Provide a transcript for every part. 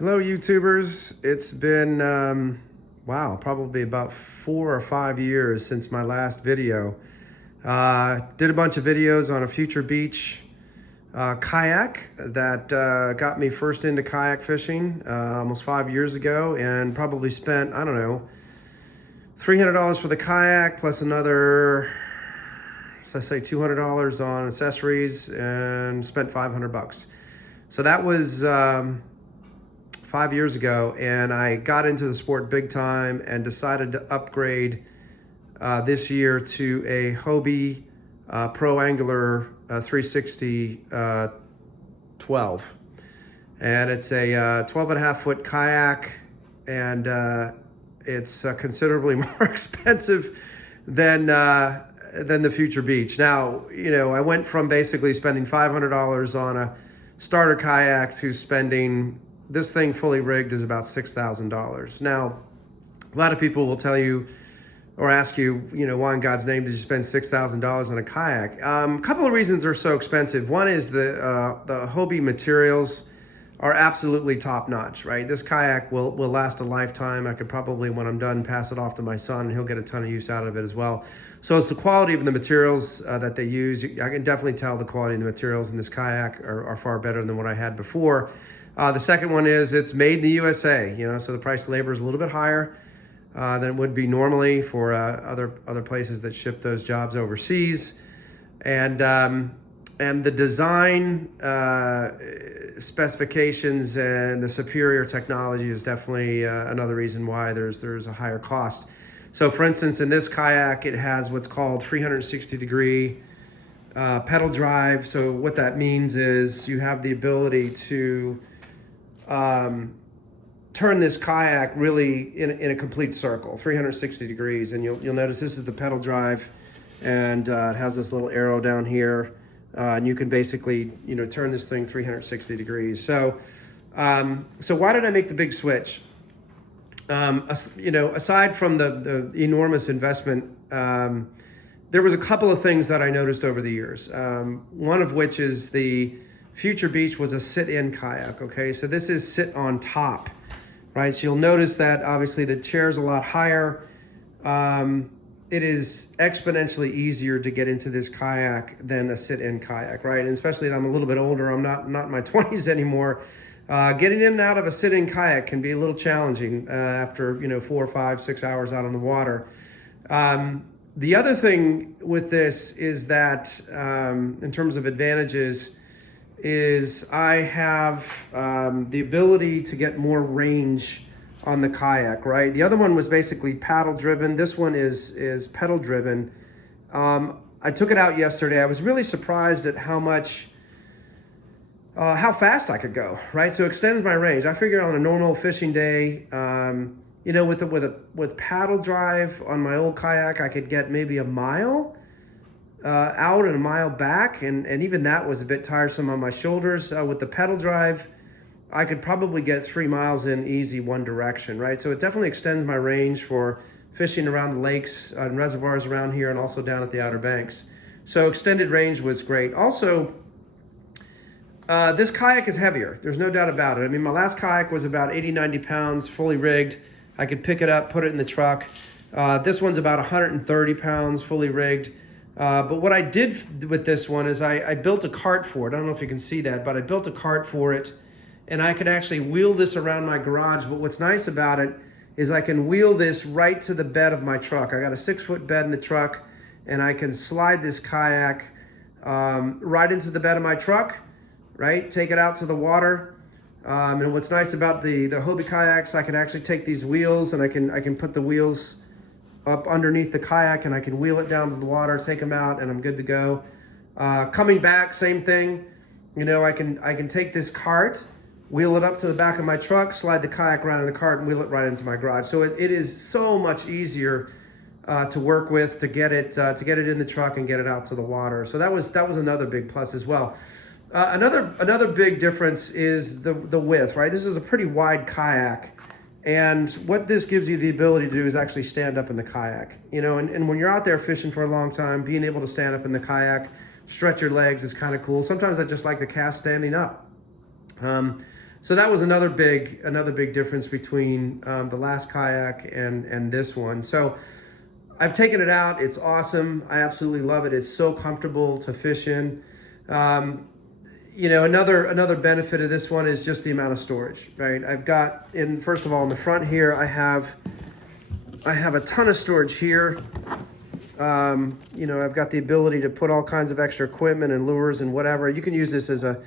Hello, YouTubers. It's been, wow, probably about 4 or 5 years since my last video. Did a bunch of videos on a future beach kayak that got me first into kayak fishing almost 5 years ago, and probably spent, I don't know, $300 for the kayak plus another, let's say $200 on accessories, and spent 500 bucks. So that was 5 years ago, and I got into the sport big time and decided to upgrade this year to a Hobie Pro Angler 360 12. And it's a 12 and a half foot kayak, and it's considerably more expensive than the Future Beach. Now, you know, I went from basically spending $500 on a starter kayak to spending, this thing fully rigged is about $6,000. Now, a lot of people will tell you or ask you, you know, why in God's name did you spend $6,000 on a kayak? A couple of reasons they're so expensive. One is the Hobie materials are absolutely top notch, right? This kayak will last a lifetime. I could probably, when I'm done, pass it off to my son, and he'll get a ton of use out of it as well. So it's the quality of the materials that they use. I can definitely tell the quality of the materials in this kayak are far better than what I had before. The second one is it's made in the USA, you know, so the price of labor is a little bit higher than it would be normally for other places that ship those jobs overseas. And the design specifications and the superior technology is definitely another reason why there's a higher cost. So for instance, in this kayak, it has what's called 360-degree pedal drive. So what that means is you have the ability to turn this kayak really in a complete circle, 360 degrees. And you'll notice this is the pedal drive, and it has this little arrow down here. And you can basically, you know, turn this thing 360 degrees. So why did I make the big switch? You know, aside from the enormous investment, there was a couple of things that I noticed over the years. One of which is the Future Beach was a sit-in kayak, okay? So this is sit on top, right? So you'll notice that obviously the chair's a lot higher. It is exponentially easier to get into this kayak than a sit-in kayak, right? And especially that I'm a little bit older, I'm not in my 20s anymore. Getting in and out of a sit-in kayak can be a little challenging after, you know, 4, 5, 6 hours out on the water. The other thing with this is that, in terms of advantages, is I have the ability to get more range on the kayak, right? The other one was basically paddle driven. This one is pedal driven. I took it out yesterday. I was really surprised at how fast I could go, right? So it extends my range. I figured on a normal fishing day, you know, with paddle drive on my old kayak, I could get maybe a mile out and a mile back, and even that was a bit tiresome on my shoulders. With the pedal drive, I could probably get 3 miles in easy one direction, right? So it definitely extends my range for fishing around the lakes and reservoirs around here, and also down at the Outer Banks. So extended range was great. Also, this kayak is heavier. There's no doubt about it. I mean, my last kayak was about 80, 90 pounds, fully rigged. I could pick it up, put it in the truck. This one's about 130 pounds, fully rigged. But what I did with this one is I built a cart for it. I don't know if you can see that, but I built a cart for it, and I could actually wheel this around my garage. But what's nice about it is I can wheel this right to the bed of my truck. I got a 6-foot bed in the truck, and I can slide this kayak right into the bed of my truck, right? Take it out to the water. And what's nice about the Hobie kayaks, I can actually take these wheels, and I can put the wheels up underneath the kayak, and I can wheel it down to the water, take them out, and I'm good to go. Coming back, same thing. You know, I can take this cart, wheel it up to the back of my truck, slide the kayak right in the cart, and wheel it right into my garage. So it is so much easier to work with, to get it in the truck and get it out to the water. So that was another big plus as well. Another big difference is the width, right? This is a pretty wide kayak. And what this gives you the ability to do is actually stand up in the kayak, you know, and when you're out there fishing for a long time, being able to stand up in the kayak, stretch your legs is kind of cool. Sometimes I just like to cast standing up. So that was another big difference between the last kayak and this one. So I've taken it out. It's awesome. I absolutely love it. It's so comfortable to fish in. You know, another benefit of this one is just the amount of storage, right? I've got, first of all, in the front here, I have a ton of storage here. You know, I've got the ability to put all kinds of extra equipment and lures and whatever. You can use this as a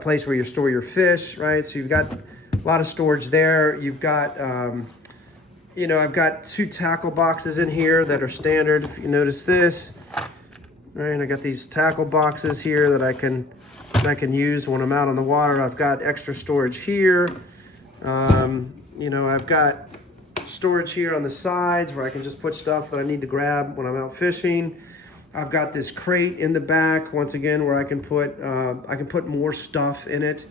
place where you store your fish, right? So you've got a lot of storage there. You've got, you know, I've got 2 tackle boxes in here that are standard. If you notice this, right? I got these tackle boxes here that I can use when I'm out on the water. I've got extra storage here. You know, I've got storage here on the sides where I can just put stuff that I need to grab when I'm out fishing. I've got this crate in the back, once again, where I can put more stuff in it.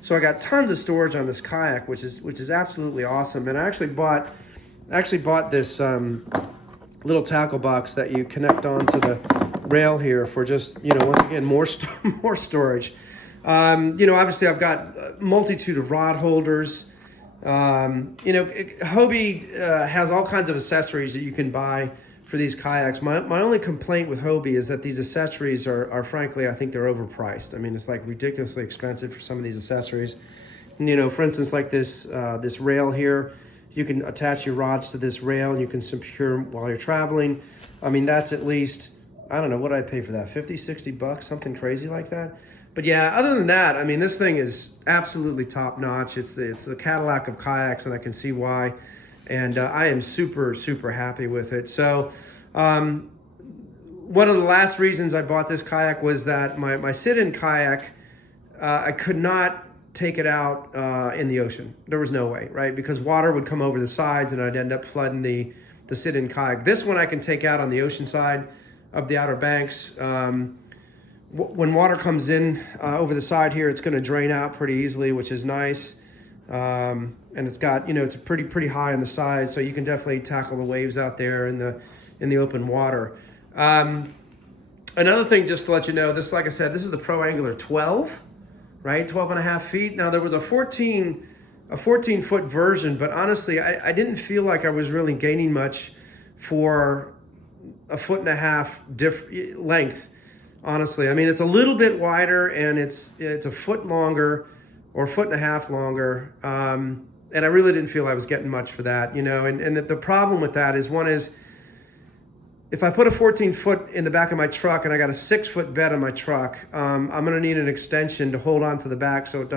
So I got tons of storage on this kayak, which is absolutely awesome. And I actually bought this little tackle box that you connect onto the rail here for just, you know, once again, more storage. You know, obviously I've got a multitude of rod holders. You know, Hobie has all kinds of accessories that you can buy for these kayaks. My only complaint with Hobie is that these accessories are frankly, I think they're overpriced. I mean, it's like ridiculously expensive for some of these accessories. And, you know, for instance, like this rail here, you can attach your rods to this rail and you can secure them while you're traveling. I mean, that's at least, I don't know, what did I pay for that? 50, 60 bucks, something crazy like that. But yeah, other than that, I mean, this thing is absolutely top notch. It's the Cadillac of kayaks, and I can see why. And I am super, super happy with it. So one of the last reasons I bought this kayak was that my sit-in kayak, I could not take it out in the ocean. There was no way, right? Because water would come over the sides and I'd end up flooding the sit-in kayak. This one I can take out on the ocean side of the Outer Banks. When water comes in over the side here, it's going to drain out pretty easily, which is nice. And it's got, you know, it's pretty high on the side, so you can definitely tackle the waves out there in the open water. Another thing, just to let you know, this, like I said, this is the Pro Angler 12, right? 12 and a half feet. Now there was a 14-foot version, but honestly, I didn't feel like I was really gaining much for a 1.5 foot length. Honestly, I mean, it's a little bit wider and it's a foot longer or 1.5 feet longer. And I really didn't feel I was getting much for that, you know, and the problem with that is, one is, if I put a 14-foot in the back of my truck and I got a 6-foot bed on my truck, I'm going to need an extension to hold on to the back so it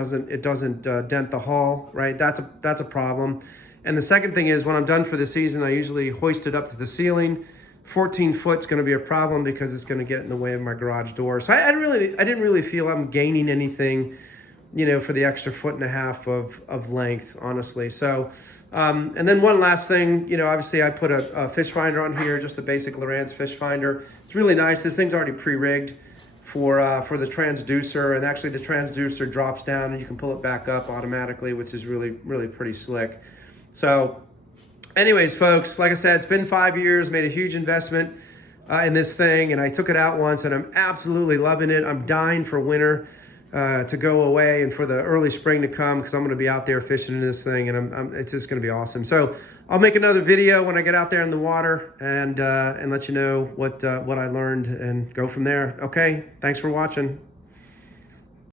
doesn't dent the hull, right? That's a problem. And the second thing is, when I'm done for the season, I usually hoist it up to the ceiling. 14 foot's going to be a problem because it's going to get in the way of my garage door. So I didn't really feel I'm gaining anything, you know, for the extra 1.5 foot of length, honestly. So, and then one last thing, you know, obviously I put a fish finder on here, just a basic Lowrance fish finder. It's really nice. This thing's already pre-rigged for the transducer, and actually the transducer drops down and you can pull it back up automatically, which is really, really pretty slick. So anyways, folks, like I said, it's been 5 years, made a huge investment in this thing, and I took it out once and I'm absolutely loving it. I'm dying for winter to go away and for the early spring to come, because I'm going to be out there fishing in this thing, and it's just going to be awesome. So I'll make another video when I get out there in the water and let you know what I learned and go from there. Okay, thanks for watching.